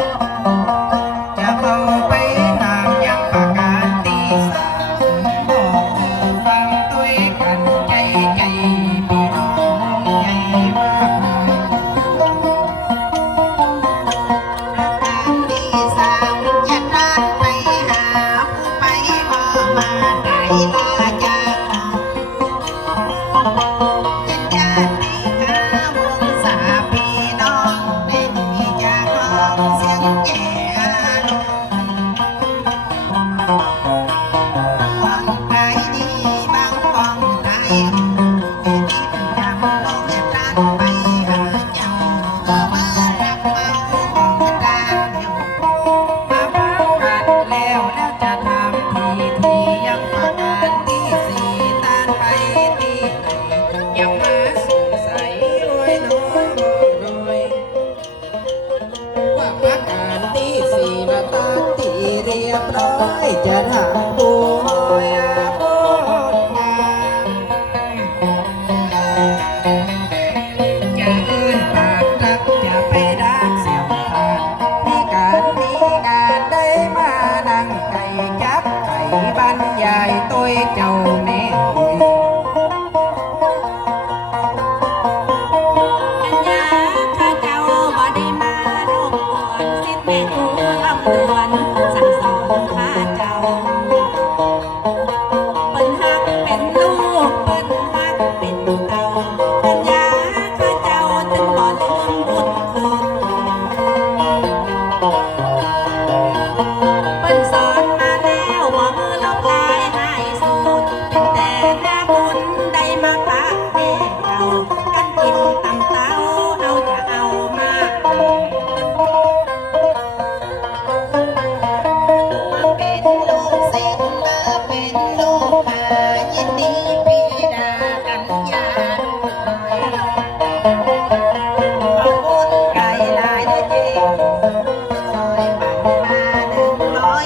Oh, ยบร้อยจะทำผู้ยาโคตรงามอเอื้นปากรักจะไปดักเสียมทานมีการมีงานได้มานั่งไก่ยักไก่บ้านใหญ่ตัวเจ้าแม่ข้าเจ้าบ่ได้มารบกวนสิทธิ์แม่ครูลำดวน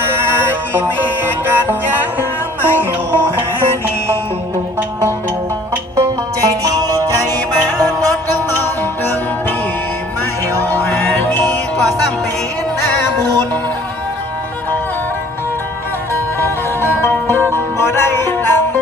นายแมกัดยาไม่โอหานีใจดีใจบ้านรถทั้งน้องถึงพี่ไม่โอหานีก็ซ้ำเป็นหน้าบุญบ่ได้ตังค์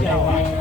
Okay. okay.